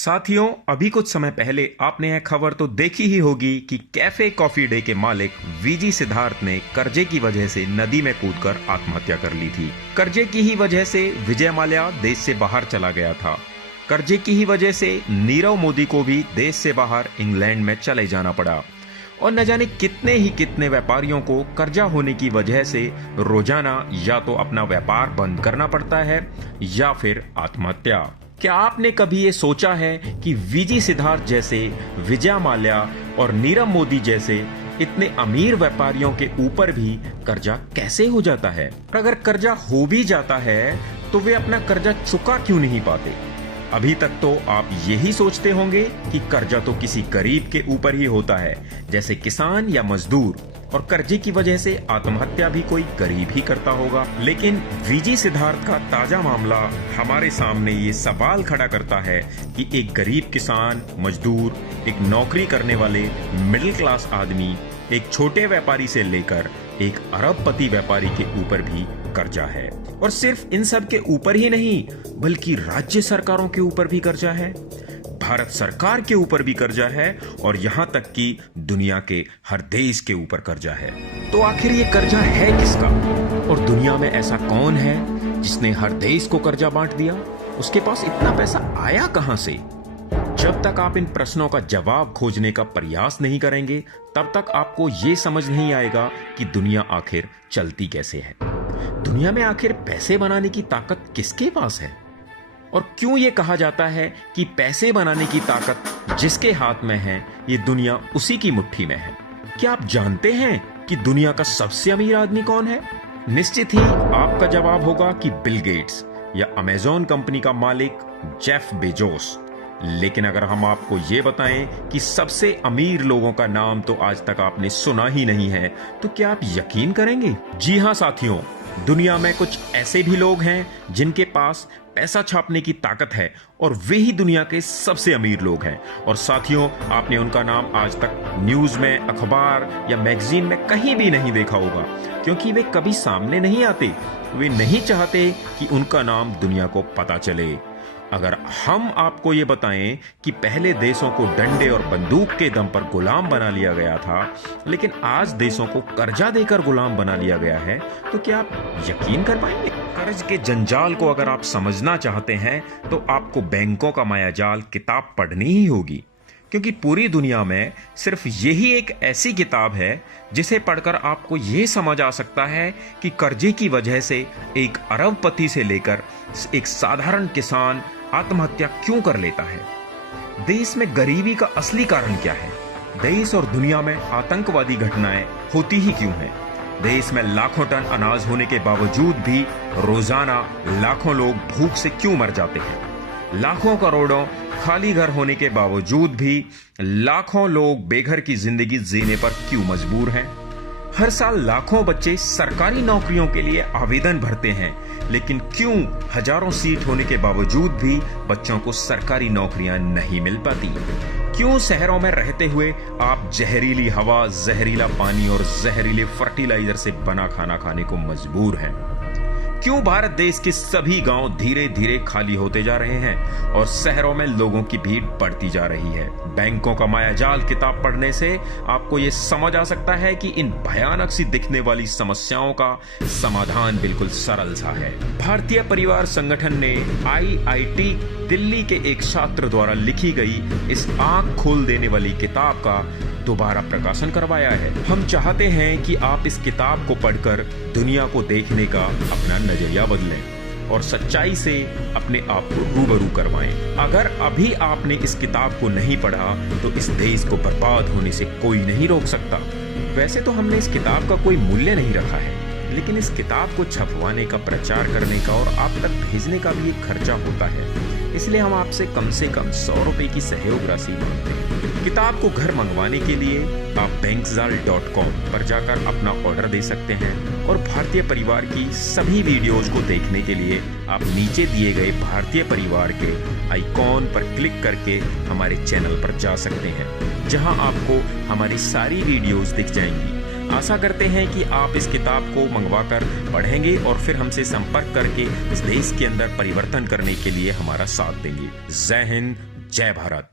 साथियों, अभी कुछ समय पहले आपने यह खबर तो देखी ही होगी कि कैफे कॉफी डे के मालिक वीजी सिद्धार्थ ने कर्जे की वजह से नदी में कूदकर आत्महत्या कर ली थी। कर्जे की ही वजह से विजय माल्या देश से बाहर चला गया था। कर्जे की ही वजह से नीरव मोदी को भी देश से बाहर इंग्लैंड में चले जाना पड़ा और न जाने कितने व्यापारियों को कर्जा होने की वजह से रोजाना या तो अपना व्यापार बंद करना पड़ता है या फिर आत्महत्या। क्या आपने कभी ये सोचा है कि वीजी सिद्धार्थ जैसे, विजय माल्या और नीरव मोदी जैसे इतने अमीर व्यापारियों के ऊपर भी कर्जा कैसे हो जाता है? और अगर कर्जा हो भी जाता है तो वे अपना कर्जा चुका क्यों नहीं पाते? अभी तक तो आप यही सोचते होंगे कि कर्जा तो किसी गरीब के ऊपर ही होता है, जैसे किसान या मजदूर, और कर्जे की वजह से आत्महत्या भी कोई गरीब ही करता होगा। लेकिन वीजी सिद्धार्थ का ताजा मामला हमारे सामने ये सवाल खड़ा करता है कि एक गरीब किसान, मजदूर, एक नौकरी करने वाले मिडिल क्लास आदमी, एक छोटे व्यापारी से लेकर एक अरबपति व्यापारी के ऊपर भी कर्जा है। और सिर्फ इन सब के ऊपर ही नहीं, बल्कि राज्य सरकारों के ऊपर भी कर्जा है, भारत सरकार के ऊपर भी कर्जा है और यहाँ तक कि दुनिया के हर देश के ऊपर कर्जा है। तो आखिर ये कर्जा है किसका? और दुनिया में ऐसा कौन है जिसने हर देश को कर्जा बांट दिया? उसके पास इतना पैसा आया कहां से? जब तक आप इन प्रश्नों का जवाब खोजने का प्रयास नहीं करेंगे, तब तक आपको ये समझ नहीं आएगा कि दुनिया आखिर चलती कैसे है। दुनिया में आखिर पैसे बनाने की ताकत किसके पास है? और क्यों ये कहा जाता है कि पैसे बनाने की ताकत जिसके हाथ में है, ये दुनिया उसी की मुट्ठी में है? क्या आप जानते हैं कि दुनिया का सबसे अमीर आदमी कौन है? निश्चित ही आपका जवाब होगा कि बिल गेट्स या अमेज़न कंपनी का मालिक जेफ बेजोस। लेकिन अगर हम आपको ये बताएं कि सबसे अमीर लोगों का नाम तो आज तक आपने सुना ही नहीं है, तो क्या आप यकीन करेंगे? जी हां साथियों, दुनिया में कुछ ऐसे भी लोग हैं जिनके पास पैसा छापने की ताकत है और वे ही दुनिया के सबसे अमीर लोग हैं। और साथियों, आपने उनका नाम आज तक न्यूज में, अखबार या मैगजीन में कहीं भी नहीं देखा होगा, क्योंकि वे कभी सामने नहीं आते। वे नहीं चाहते कि उनका नाम दुनिया को पता चले। अगर हम आपको ये बताएं कि पहले देशों को डंडे और बंदूक के दम पर गुलाम बना लिया गया था, लेकिन आज देशों को कर्जा देकर गुलाम बना लिया गया है, तो क्या आप यकीन कर पाएंगे? कर्ज के जंजाल को अगर आप समझना चाहते हैं तो आपको बैंकों का मायाजाल किताब पढ़नी ही होगी, क्योंकि पूरी दुनिया में सिर्फ यही एक ऐसी किताब है जिसे पढ़कर आपको ये समझ आ सकता है कि कर्जे की वजह से एक अरबपति से लेकर एक साधारण किसान आत्महत्या क्यों कर लेता है। देश में गरीबी का असली कारण क्या है? देश और दुनिया में आतंकवादी घटनाएं होती ही क्यों हैं? देश में लाखों टन अनाज होने के बावजूद भी रोजाना लाखों लोग भूख से क्यों मर जाते हैं? लाखों करोड़ों खाली घर होने के बावजूद भी लाखों लोग बेघर की जिंदगी जीने पर क्यों मजबूर हैं? हर साल लाखों बच्चे सरकारी नौकरियों के लिए आवेदन भरते हैं, लेकिन क्यों हजारों सीट होने के बावजूद भी बच्चों को सरकारी नौकरियां नहीं मिल पाती? क्यों शहरों में रहते हुए आप जहरीली हवा, जहरीला पानी और जहरीले फर्टिलाइजर से बना खाना खाने को मजबूर हैं? क्यों भारत देश के सभी गांव धीरे धीरे खाली होते जा रहे हैं और शहरों में लोगों की भीड़ बढ़ती जा रही है? बैंकों का मायाजाल किताब पढ़ने से आपको ये समझ आ सकता है कि इन भयानक सी दिखने वाली समस्याओं का समाधान बिल्कुल सरल सा है। भारतीय परिवार संगठन ने IIT दिल्ली के एक छात्र द्वारा लिखी गई इस आंख खोल देने वाली किताब का दोबारा प्रकाशन करवाया है। हम चाहते हैं कि आप इस किताब को पढ़कर दुनिया को देखने का अपना नजरिया बदलें और सच्चाई से अपने आप को रूबरू करवाएं। अगर अभी आपने इस किताब को नहीं पढ़ा तो इस देश को बर्बाद होने से कोई नहीं रोक सकता। वैसे तो हमने इस किताब का कोई मूल्य नहीं रखा है, लेकिन इस किताब को छपवाने का, प्रचार करने का और आप तक भेजने का भी एक खर्चा होता है। इसलिए हम आपसे कम से कम 100 रुपए की सहयोग राशि मांगते हैं। किताब को घर मंगवाने के लिए आप bankzal.com पर जाकर अपना ऑर्डर दे सकते हैं और भारतीय परिवार की सभी वीडियोज को देखने के लिए आप नीचे दिए गए भारतीय परिवार के आइकॉन पर क्लिक करके हमारे चैनल पर जा सकते हैं, जहां आपको हमारी सारी वीडियोज दिख जाएंगी। आशा करते हैं कि आप इस किताब को मंगवाकर पढ़ेंगे और फिर हमसे संपर्क करके इस देश के अंदर परिवर्तन करने के लिए हमारा साथ देंगे। जय हिंद, जय भारत।